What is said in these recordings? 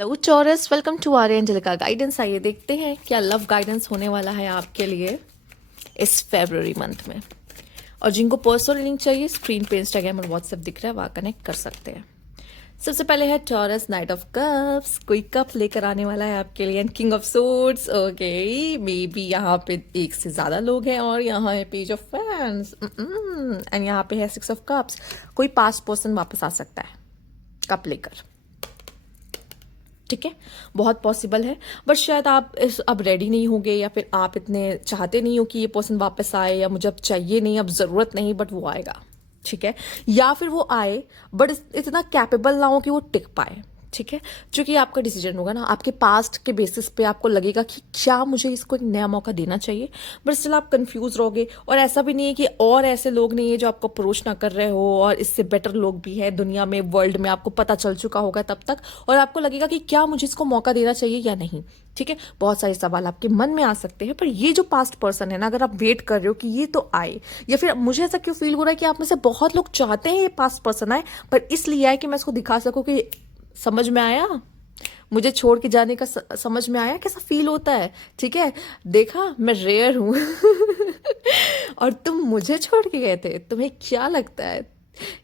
Hello चौरस, welcome to Arya Angelica guidance. आइए देखते हैं क्या लव गाइडेंस होने वाला है आपके लिए इस फेब्रुअरी मंथ में। और जिनको पर्सनल रीडिंग चाहिए, स्क्रीन पे इंस्टाग्राम और व्हाट्सएप दिख रहा है, वहाँ कनेक्ट कर सकते हैं। सबसे पहले है टॉरस, नाइट ऑफ कप्स। कोई कप लेकर आने वाला है आपके लिए, and king of swords. Okay, may be यहाँ पे एक से ज्यादा लोग हैं, और यहाँ है पेज ऑफ फैंस, एंड यहाँ पे है सिक्स ऑफ कप्स। कोई पास्ट पर्सन वापस आ सकता है कप लेकर, ठीक है, बहुत पॉसिबल है। बट शायद आप अब रेडी नहीं होगे, या फिर आप इतने चाहते नहीं हो कि ये पर्सन वापस आए, या मुझे अब चाहिए नहीं, अब ज़रूरत नहीं, बट वो आएगा, ठीक है। या फिर वो आए बट इतना कैपेबल ना हो कि वो टिक पाए, ठीक है। क्योंकि आपका डिसीजन होगा ना, आपके पास्ट के बेसिस पे आपको लगेगा कि क्या मुझे इसको एक नया मौका देना चाहिए, बट स्टिल आप कंफ्यूज रहोगे। और ऐसा भी नहीं है कि और ऐसे लोग नहीं है जो आपको अप्रोच ना कर रहे हो, और इससे बेटर लोग भी है दुनिया में, वर्ल्ड में, आपको पता चल चुका होगा तब तक, और आपको लगेगा कि क्या मुझे इसको मौका देना चाहिए या नहीं, ठीक है। बहुत सारे सवाल आपके मन में आ सकते हैं। पर ये जो पास्ट पर्सन है ना, अगर आप वेट कर रहे हो कि ये तो आए, या फिर मुझे ऐसा क्यों फील हो रहा है कि आप में से बहुत लोग चाहते हैं ये पास्ट पर्सन आए, पर इसलिए आए कि मैं इसको दिखा सकूं कि समझ में आया, मुझे छोड़ के जाने का समझ में आया कैसा फील होता है, ठीक है। देखा, मैं रेयर हूं और तुम मुझे छोड़ के गए थे। तुम्हें क्या लगता है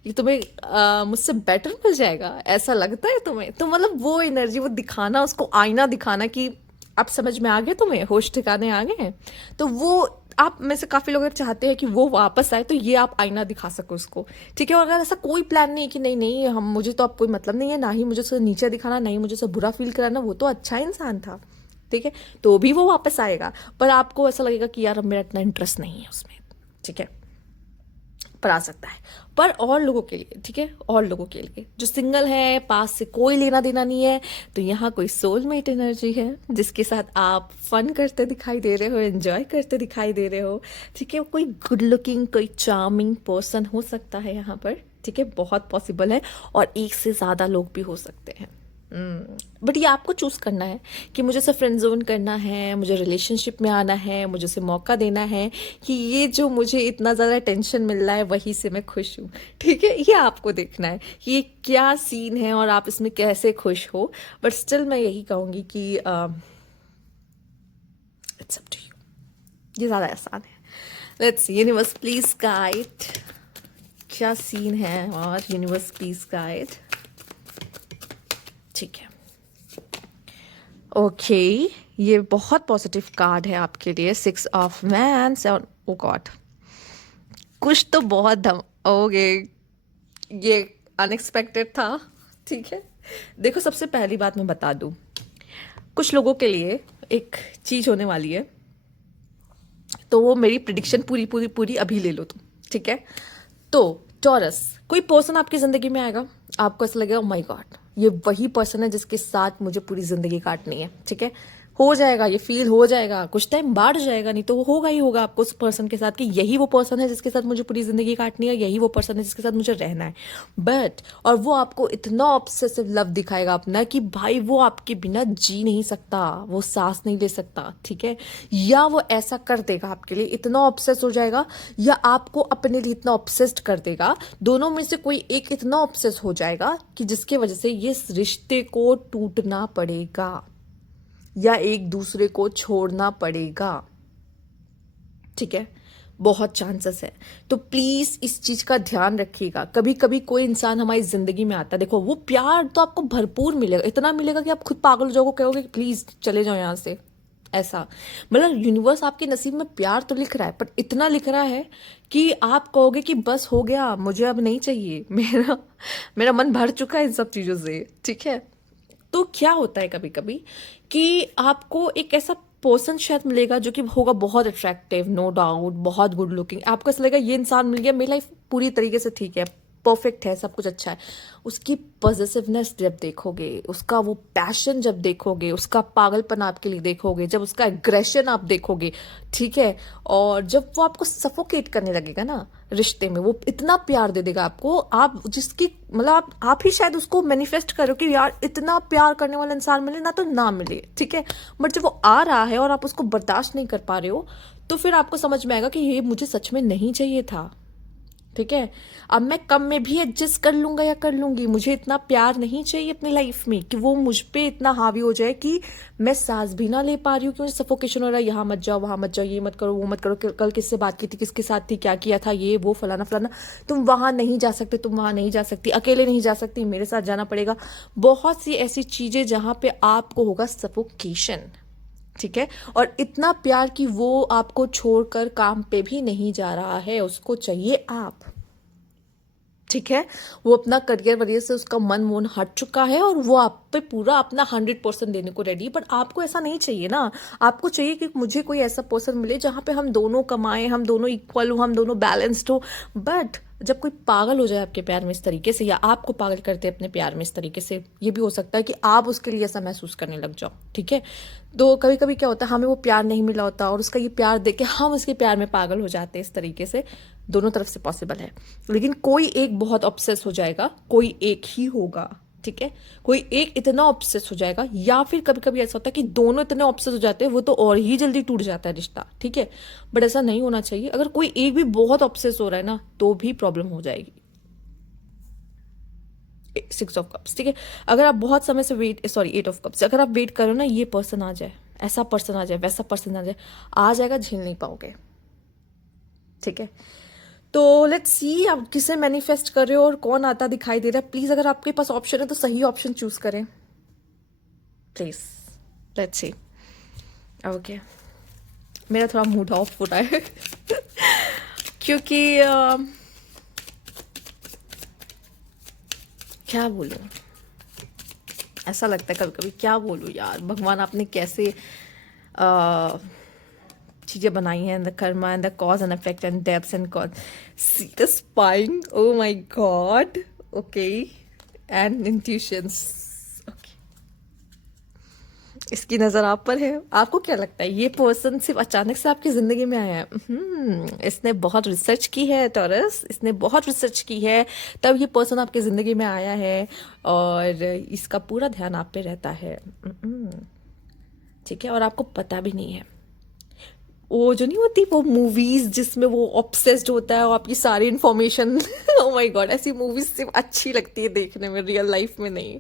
कि तुम्हें मुझसे बेटर मिल जाएगा? ऐसा लगता है तुम्हें? तो मतलब वो एनर्जी, वो दिखाना, उसको आईना दिखाना कि अब समझ में आ गया, तुम्हें होश ठिकाने आ गए हैं। तो वो आप में से काफी लोग अगर चाहते हैं कि वो वापस आए, तो ये आप आईना दिखा सको उसको, ठीक है। और अगर ऐसा कोई प्लान नहीं है कि नहीं नहीं हम, मुझे तो अब कोई मतलब नहीं है, ना ही मुझे उसे नीचे दिखाना, नहीं मुझे उसे बुरा फील कराना, वो तो अच्छा इंसान था, ठीक है, तो भी वो वापस आएगा। पर आपको ऐसा लगेगा कि यार अब मेरा इतना इंटरेस्ट नहीं है उसमें, ठीक है, पर आ सकता है। पर और लोगों के लिए, ठीक है, और लोगों के लिए जो सिंगल है, पास से कोई लेना देना नहीं है, तो यहाँ कोई सोलमेट एनर्जी है जिसके साथ आप फन करते दिखाई दे रहे हो, एंजॉय करते दिखाई दे रहे हो, ठीक है। कोई गुड लुकिंग, कोई चार्मिंग पर्सन हो सकता है यहाँ पर, ठीक है, बहुत पॉसिबल है। और एक से ज्यादा लोग भी हो सकते हैं। बट ये आपको चूज करना है कि मुझे उसे फ्रेंड जोन करना है, मुझे रिलेशनशिप में आना है, मुझे उसे मौका देना है, कि ये जो मुझे इतना ज़्यादा टेंशन मिल रहा है वहीं से मैं खुश हूँ, ठीक है। ये आपको देखना है कि ये क्या सीन है और आप इसमें कैसे खुश हो। बट स्टिल मैं यही कहूँगी कि इट्स अप टू यू, ये ज़्यादा आसान है। लेट्स यूनिवर्स प्लीज गाइड, क्या सीन है, और यूनिवर्स प्लीज गाइड, ठीक है। ओके, ये बहुत पॉजिटिव कार्ड है आपके लिए, सिक्स ऑफ वैंड्स। और ओ गॉड, कुछ तो बहुत धम, ओके, ये अनएक्सपेक्टेड था, ठीक है। देखो, सबसे पहली बात मैं बता दूं, कुछ लोगों के लिए एक चीज होने वाली है, तो वो मेरी प्रिडिक्शन पूरी पूरी पूरी अभी ले लो तुम, ठीक है। तो टॉरस, कोई पर्सन आपकी जिंदगी में आएगा, आपको ऐसा लगेगा, माय गॉड, ये वही पर्सन है जिसके साथ मुझे पूरी जिंदगी काटनी है, ठीक है। हो जाएगा, ये फील हो जाएगा, कुछ टाइम बाद जाएगा, नहीं तो वो होगा ही होगा आपको उस पर्सन के साथ, कि यही वो पर्सन है जिसके साथ मुझे पूरी जिंदगी काटनी है, यही वो पर्सन है जिसके साथ मुझे रहना है। बट और वो आपको इतना ऑब्सेसिव लव दिखाएगा अपना कि भाई वो आपके बिना जी नहीं सकता, वो सांस नहीं ले सकता, ठीक है। या वो ऐसा कर देगा आपके लिए, इतना ऑब्सेस हो जाएगा, या आपको अपने लिए इतना ऑब्सेस्ड कर देगा, दोनों में से कोई एक इतना ऑब्सेस हो जाएगा कि जिसके वजह से ये रिश्ते को टूटना पड़ेगा, या एक दूसरे को छोड़ना पड़ेगा, ठीक है। बहुत चांसेस है। तो प्लीज इस चीज का ध्यान रखिएगा। कभी कभी कोई इंसान हमारी जिंदगी में आता है, देखो वो प्यार तो आपको भरपूर मिलेगा, इतना मिलेगा कि आप खुद पागल हो जाओगे, कहोगे प्लीज चले जाओ यहाँ से, ऐसा। मतलब यूनिवर्स आपके नसीब में प्यार तो लिख रहा है, पर इतना लिख रहा है कि आप कहोगे कि बस हो गया, मुझे अब नहीं चाहिए, मेरा मेरा मन भर चुका है इन सब चीजों से, ठीक है। तो क्या होता है कभी कभी कि आपको एक ऐसा पर्सन शायद मिलेगा जो कि होगा बहुत अट्रैक्टिव, नो डाउट, बहुत गुड लुकिंग, आपको ऐसा लगेगा ये इंसान मिल गया, मेरी लाइफ पूरी तरीके से ठीक है, परफेक्ट है, सब कुछ अच्छा है। उसकी पॉजिटिवनेस जब देखोगे, उसका वो पैशन जब देखोगे, उसका पागलपन आपके लिए देखोगे, जब उसका एग्रेशन आप देखोगे, ठीक है, और जब वो आपको सफोकेट करने लगेगा ना रिश्ते में, वो इतना प्यार दे देगा आपको, आप जिसकी मतलब आप ही शायद उसको मैनिफेस्ट करो कि यार इतना प्यार करने वाला इंसान मिले ना, तो ना मिले, ठीक है। बट जब वो आ रहा है और आप उसको बर्दाश्त नहीं कर पा रहे हो, तो फिर आपको समझ में आएगा कि ये मुझे सच में नहीं चाहिए था, ठीक है। अब मैं कम में भी एडजस्ट कर लूंगा या कर लूंगी, मुझे इतना प्यार नहीं चाहिए अपनी लाइफ में कि वो मुझ पे इतना हावी हो जाए कि मैं सांस भी ना ले पा रही हूँ, कि मुझे सफोकेशन हो रहा है, यहाँ मत जाओ वहां मत जाओ, ये मत करो वो मत करो, कल किससे बात की थी, किसके साथ थी, क्या किया था, ये वो फलाना फलाना, तुम वहां नहीं जा सकते, तुम वहां नहीं जा सकती, अकेले नहीं जा सकती, मेरे साथ जाना पड़ेगा। बहुत सी ऐसी चीजें जहां पे आपको होगा सफोकेशन, ठीक है। और इतना प्यार कि वो आपको छोड़कर काम पे भी नहीं जा रहा है, उसको चाहिए आप, ठीक है। वो अपना करियर वरियर से उसका मन मोन हट चुका है और वो आप पे पूरा अपना 100% देने को रेडी है। बट आपको ऐसा नहीं चाहिए ना, आपको चाहिए कि मुझे कोई ऐसा पर्सन मिले जहां पे हम दोनों कमाएं, हम दोनों इक्वल हो, हम दोनों बैलेंस्ड हो। बट जब कोई पागल हो जाए आपके प्यार में इस तरीके से, या आपको पागल करते हैं अपने प्यार में इस तरीके से, ये भी हो सकता है कि आप उसके लिए ऐसा महसूस करने लग जाओ, ठीक है। तो कभी कभी क्या होता है, हमें वो प्यार नहीं मिला होता और उसका ये प्यार देके हम उसके प्यार में पागल हो जाते हैं इस तरीके से। दोनों तरफ से पॉसिबल है, लेकिन कोई एक बहुत ऑब्सेस हो जाएगा, कोई एक ही होगा, ठीक है। कोई एक इतना ऑब्सेस हो जाएगा, या फिर कभी कभी ऐसा होता है कि दोनों इतने ऑब्सेस हो जाते हैं, वो तो और ही जल्दी टूट जाता है रिश्ता, ठीक है। बट ऐसा नहीं होना चाहिए। अगर कोई एक भी बहुत ऑब्सेस हो रहा है ना, तो भी प्रॉब्लम हो जाएगी। 6 ऑफ कप्स, ठीक है। अगर आप बहुत समय से वेट, सॉरी 8 ऑफ कप्स, अगर आप वेट करो ना ये पर्सन आ जाए, ऐसा पर्सन आ जाए, वैसा पर्सन आ जाएगा, झेल नहीं पाओगे, ठीक है। तो लेट्स सी आप किसे मैनिफेस्ट कर रहे हो और कौन आता दिखाई दे रहा है। प्लीज अगर आपके पास ऑप्शन है तो सही ऑप्शन चूज करें प्लीज। Let's see. ओके, मेरा थोड़ा मूड ऑफ हो रहा है क्योंकि क्या बोलूं, ऐसा लगता है कभी कभी, क्या बोलूं यार, भगवान आपने कैसे चीजें बनाई हैं, the Karma and the cause and effect and depth and cause, see the spying, oh my God, okay, and intuitions, okay. इसकी नजर आप पर है। आपको क्या लगता है ये पर्सन सिर्फ अचानक से आपकी जिंदगी में आया है? इसने बहुत रिसर्च की है टॉरस, इसने बहुत रिसर्च की है, तब ये पर्सन आपकी जिंदगी में आया है और इसका पूरा ध्यान आप पे रहता है, ठीक है। और आपको पता भी नहीं है, वो जो नहीं होती वो मूवीज जिसमें वो ऑब्सेस्ड होता है और आपकी सारी इन्फॉर्मेशन ओ माय गॉड, ऐसी मूवीज सिर्फ अच्छी लगती है देखने में, रियल लाइफ में नहीं।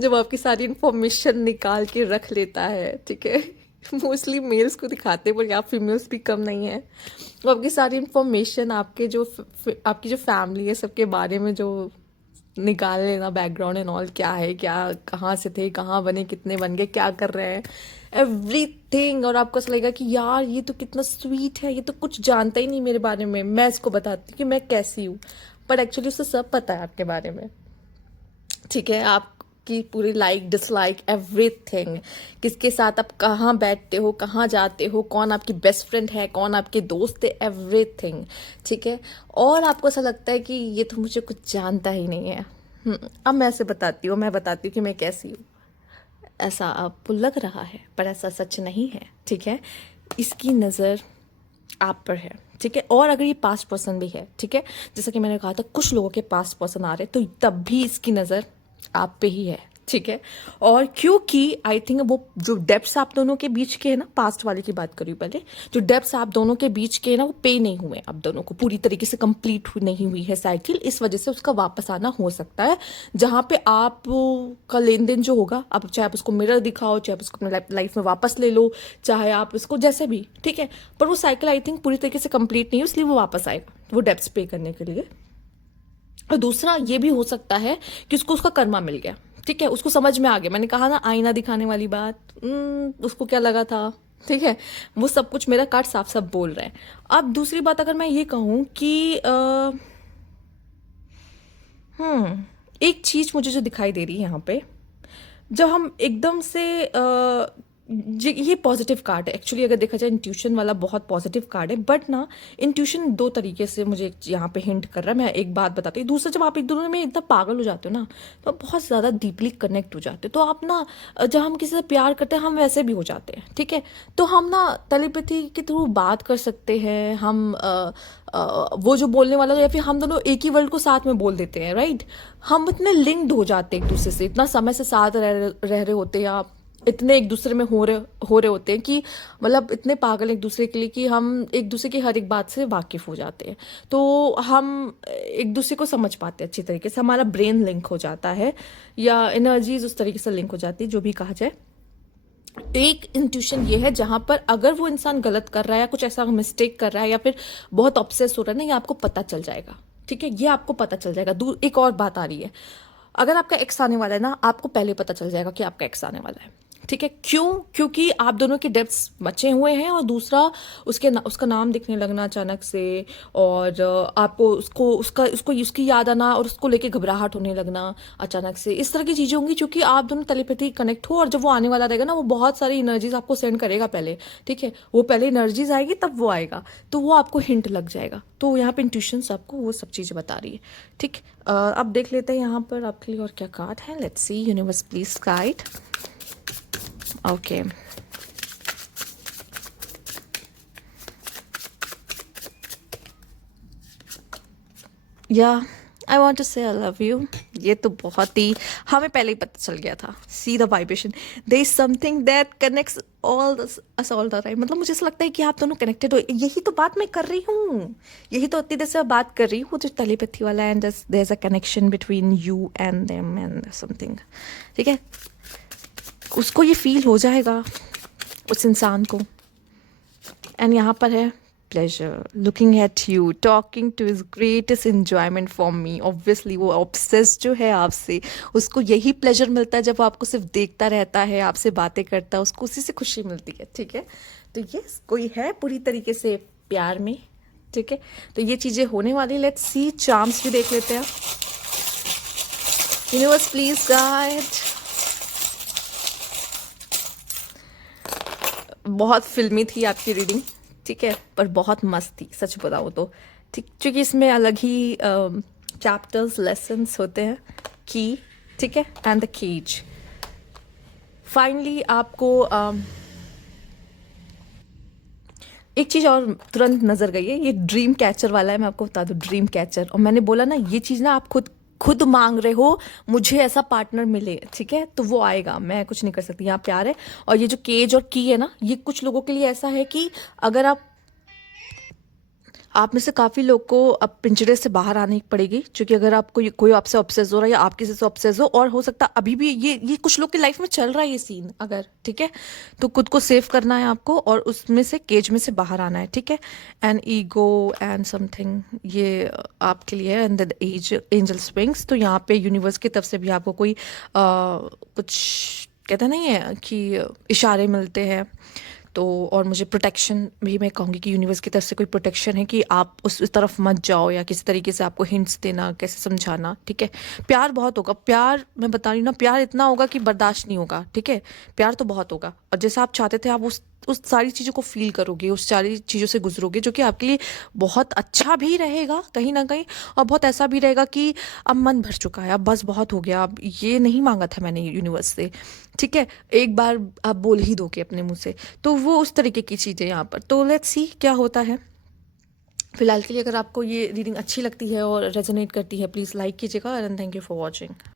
जब आपकी सारी इन्फॉर्मेशन निकाल के रख लेता है, ठीक है। मोस्टली मेल्स को दिखाते हैं, पर आप फीमेल्स भी कम नहीं है। वो आपकी सारी इन्फॉर्मेशन, आपके जो आपकी जो फैमिली है सबके बारे में जो निकाल लेना, बैकग्राउंड एंड ऑल, क्या है, क्या कहाँ से थे, कहाँ बने, कितने बन गए, क्या कर रहे हैं, एवरीथिंग। और आपको ऐसा लगेगा कि यार ये तो कितना स्वीट है, ये तो कुछ जानता ही नहीं मेरे बारे में, मैं इसको बताती हूँ कि मैं कैसी हूँ। बट एक्चुअली उसे सब पता है आपके बारे में, ठीक है। आपकी पूरी लाइक डिसलाइक एवरीथिंग, किसके साथ आप कहाँ बैठते हो, कहाँ जाते हो, कौन आपकी बेस्ट फ्रेंड है, कौन आपके दोस्त है, एवरीथिंग, ठीक है। और आपको ऐसा लगता है कि ये तो मुझे कुछ जानता ही नहीं है। अब मैं ऐसे बताती हूँ, मैं बताती हूँ कि मैं कैसी हूँ। ऐसा आपको लग रहा है पर ऐसा सच नहीं है, ठीक है। इसकी नज़र आप पर है, ठीक है। और अगर ये पास्ट पर्सन भी है, ठीक है, जैसा कि मैंने कहा था कुछ लोगों के पास्ट पर्सन आ रहे, तो तब भी इसकी नज़र आप पे ही है, ठीक है। और क्योंकि आई थिंक वो जो डेप्थ्स आप दोनों के बीच के है ना, पास्ट वाले की बात करी पहले, जो डेप्थ्स आप दोनों के बीच के है ना, वो पे नहीं हुए आप दोनों को, पूरी तरीके से कंप्लीट नहीं हुई है साइकिल। इस वजह से उसका वापस आना हो सकता है, जहां पे आप का लेन देन जो होगा, आप चाहे आप उसको मिरर दिखाओ, चाहे आप उसको अपने लाइफ में वापस ले लो, चाहे आप उसको जैसे भी, ठीक है। पर वो साइकिल आई थिंक पूरी तरीके से कंप्लीट नहीं है, इसलिए वो वापस आएगा वो डेप्थ्स पे करने के लिए। और दूसरा ये भी हो सकता है कि उसको उसका कर्मा मिल गया, ठीक है, उसको समझ में आ गया। मैंने कहा ना आईना दिखाने वाली बात, उसको क्या लगा था, ठीक है। वो सब कुछ मेरा कार्ड साफ साफ बोल रहा है। अब दूसरी बात अगर मैं ये कहूँ कि एक चीज मुझे जो दिखाई दे रही है यहाँ पे, जब हम एकदम से ये पॉजिटिव कार्ड है एक्चुअली, अगर देखा जाए इंट्यूशन वाला बहुत पॉजिटिव कार्ड है। बट ना इंट्यूशन दो तरीके से मुझे यहाँ पे हिंट कर रहा है, मैं एक बात बताती हूँ। दूसरा, जब आप एक दूसरे में इतना पागल हो जाते हो ना, तो आप बहुत ज़्यादा डीपली कनेक्ट हो जाते हो। तो आप ना जब हम किसी से प्यार करते हैं हम वैसे भी हो जाते हैं, ठीक है। तो हम ना टेलीपैथी के थ्रू बात कर सकते हैं, हम वो जो बोलने वाला, या फिर हम दोनों एक ही वर्ल्ड को साथ में बोल देते हैं, राइट। हम इतने लिंक्ड हो जाते हैं एक दूसरे से, इतना समय से साथ रह रहे होते हैं आप, इतने एक दूसरे में हो रहे होते हैं कि मतलब इतने पागल एक दूसरे के लिए कि हम एक दूसरे की हर एक बात से वाकिफ हो जाते हैं। तो हम एक दूसरे को समझ पाते हैं अच्छी तरीके से, हमारा ब्रेन लिंक हो जाता है या एनर्जीज उस तरीके से लिंक हो जाती है, जो भी कहा जाए। एक इंट्यूशन ये है जहां पर अगर वो इंसान गलत कर रहा है या कुछ ऐसा मिस्टेक कर रहा है या फिर बहुत ऑब्सेस हो रहा है ना, ये आपको पता चल जाएगा। ठीक है, ये आपको पता चल जाएगा। दूर एक और बात आ रही है, अगर आपका एक्स आने वाला है ना, आपको पहले पता चल जाएगा कि आपका एक्स आने वाला है। ठीक है, क्यों? क्योंकि आप दोनों के डेप्थ्स बचे हुए हैं, और दूसरा उसका नाम दिखने लगना अचानक से, और आपको उसको उसकी याद आना और उसको लेके घबराहट होने लगना अचानक से, इस तरह की चीजें होंगी। क्योंकि आप दोनों टेलीपैथी कनेक्ट हो, और जब वो आने वाला रहेगा ना, वो बहुत सारी एनर्जीज आपको सेंड करेगा पहले। ठीक है, वो पहले एनर्जीज आएगी तब वो आएगा, तो वो आपको हिंट लग जाएगा। तो यहाँ पे इंट्यूशंस आपको वो सब चीजें बता रही है। ठीक, अब देख लेते हैं यहाँ पर आपके लिए और क्या कार्ड है। Let's see, universe please guide. Okay, या आई वॉन्ट टू से आई लव यू। ये तो बहुत ही हमें पहले ही पता चल गया था। See the vibration, there is something that connects us all the time. मतलब मुझे ऐसा लगता है कि आप दोनों कनेक्टेड हो। यही तो बात मैं कर रही हूँ, यही तो इतनी देर से मैं बात कर रही हूँ, जो टेलीपैथी वाला। And there is a connection between you and them and something. ठीक है, उसको ये फील हो जाएगा, उस इंसान को। एंड यहाँ पर है pleasure, looking at you, talking two is greatest enjoyment for me. Obviously वो ऑब्सेस जो है आपसे, उसको यही प्लेजर मिलता है जब वो आपको सिर्फ देखता रहता है, आपसे बातें करता है, उसको उसी से खुशी मिलती है। ठीक है, तो ये कोई है पूरी तरीके से प्यार में। ठीक है, तो ये चीज़ें होने वाली। लेट्स सी, चार्म्स भी देख लेते हैं। Universe please guide. बहुत फिल्मी थी आपकी रीडिंग, ठीक है, पर बहुत मस्त थी सच बताओ तो। ठीक, क्योंकि इसमें अलग ही चैप्टर्स लेसन्स होते हैं की। ठीक है, एंड द केज। फाइनली आपको एक चीज़ और तुरंत नज़र गई है, ये ड्रीम कैचर वाला है। मैं आपको बता दूं, ड्रीम कैचर। और मैंने बोला ना, ये चीज़ ना आप खुद खुद मांग रहे हो, मुझे ऐसा पार्टनर मिले। ठीक है, तो वो आएगा, मैं कुछ नहीं कर सकती। यहाँ प्यार है। और ये जो केज और की है ना, ये कुछ लोगों के लिए ऐसा है कि अगर आप में से काफ़ी लोग को अब पिंजरे से बाहर आनी पड़ेगी। क्योंकि अगर आपको कोई आपसे ऑब्सेस हो रहा है या आप किसी से ऑब्सेस हो, और हो सकता अभी भी ये कुछ लोग की लाइफ में चल रहा है ये सीन अगर। ठीक है, तो खुद को सेव करना है आपको, और उसमें से केज में से बाहर आना है। ठीक है, एंड ईगो एंड समथिंग, ये आपके लिए है। एंड द एंजल स्विंग्स, तो यहाँ पे यूनिवर्स की तरफ से भी आपको कोई कुछ कहता नहीं है कि इशारे मिलते हैं। तो और मुझे प्रोटेक्शन भी, मैं कहूँगी कि यूनिवर्स की तरफ से कोई प्रोटेक्शन है कि आप उस तरफ मत जाओ, या किसी तरीके से आपको हिंट्स देना, कैसे समझाना। ठीक है, प्यार बहुत होगा। प्यार मैं बता रही हूँ ना, प्यार इतना होगा कि बर्दाश्त नहीं होगा। ठीक है, प्यार तो बहुत होगा, और जैसे आप चाहते थे आप उस सारी चीज़ों को फील करोगे, उस सारी चीज़ों से गुजरोगे, जो कि आपके लिए बहुत अच्छा भी रहेगा कहीं ना कहीं, और बहुत ऐसा भी रहेगा कि अब मन भर चुका है, अब बस बहुत हो गया, अब ये नहीं मांगा था मैंने यूनिवर्स से। ठीक है, एक बार आप बोल ही दोगे अपने मुंह से। तो वो उस तरीके की चीज़ें यहाँ पर। तो लेट्स सी क्या होता है। फिलहाल के लिए अगर आपको ये रीडिंग अच्छी लगती है और रेजोनेट करती है, प्लीज़ लाइक कीजिएगा। And thank you for watching.